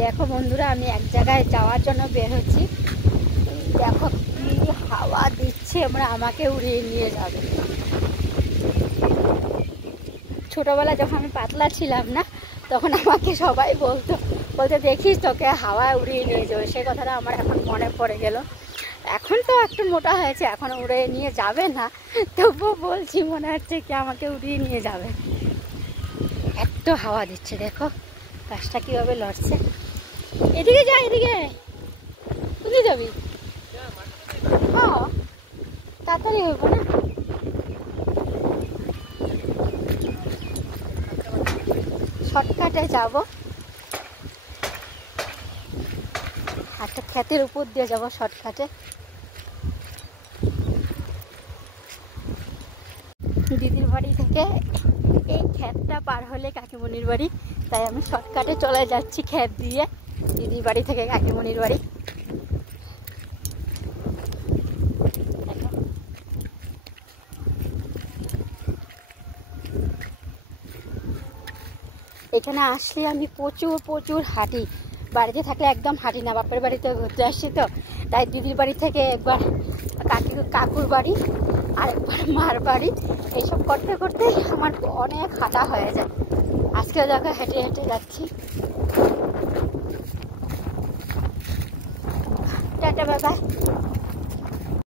দেখো বন্ধুরা, আমি এক জায়গায় যাওয়ার জন্য বের হচ্ছি। দেখো কি হাওয়া দিচ্ছে, আমাকে উড়িয়ে নিয়ে যাবে। ছোটবেলায় যখন আমি পাতলা ছিলাম না, তখন আমাকে সবাই বলতো দেখিস তোকে হাওয়া উড়িয়ে নিয়ে যাবে। সেই কথাটা আমার এখন মনে পড়ে গেল। এখন তো একটু মোটা হয়েছে, এখন উড়িয়ে নিয়ে যাবে না, তবুও বলছি মনে হচ্ছে কি আমাকে উড়িয়ে নিয়ে যাবে। এত হাওয়া দিচ্ছে, দেখো গাছটা কীভাবে লড়ছে। এদিকে যা, এদিকে কোথায় যাবি? হ্যাঁ, তাড়াতাড়ি হইব না। শর্টকাটে যাব, একটা ক্ষেতের উপর দিয়ে যাব শর্টকাটে। দিদির বাড়ি থেকে এই ক্ষেতটা পার হলে কাকিমণির বাড়ি, তাই আমি শর্টকাটে চলে যাচ্ছি ক্ষেত দিয়ে দিদির বাড়ি থেকে কাকিমণির বাড়ি। এখানে আসলে আমি প্রচুর হাঁটি, বাড়িতে থাকলে একদম হাঁটি না। বাপের বাড়িতে ঘুরতে আসছি তো, তাই দিদির বাড়ি থেকে একবার কাকুর বাড়ি আর একবার মার বাড়ি, এইসব করতে করতে আমার অনেক হাঁটা হয়ে যায়। আজকে দেখো হেঁটে হেঁটে যাচ্ছি। Tata, bye bye.